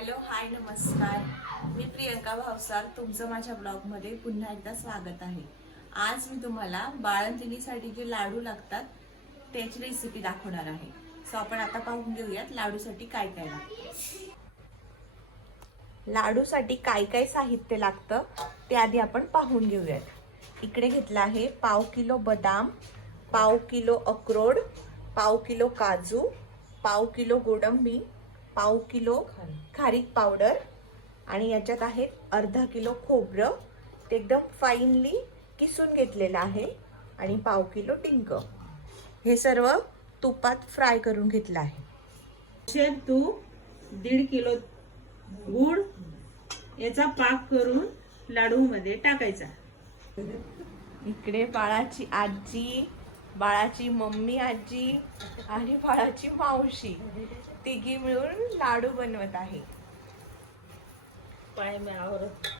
Hello hi नमस्कार. मी प्रियंका भावसार तुमचं माझ्या ब्लॉगमध्ये पुन्हा एकदा स्वागत आहे. आज मी तुम्हाला बाळंतिणीसाठी जे लाडू लागतात त्याची रेसिपी दाखवणार आहे. सो आपण आता पाहून घेऊयात लाडूसाठी काय काय लागतं. लाडूसाठी काय काय साहित्य लागतं ते आधी आपण पाहून घेऊयात. इकडे घेतलं आहे पाव किलो बदाम पाव किलो अक्रोड पाव किलो काजू पाव किलो गोडंबी पाव किलो खारीक पावडर आणि याच्यात आहे अर्धा किलो खोबरं. ते एकदम फाईनली किसून घेतलेलं आहे. आणि पाव किलो डिंक. हे सर्व तुपात फ्राय करून घेतलं आहे. शेत तूप दीड किलो गुळ याचा पाक करून लाडू मध्ये टाकायचा. इकडे बाळाची आजी बाळाची मम्मी आजी आणि बाळाची मावशी. तिघी मिळून लाडू बनवत आहे. पाय मी आवरत.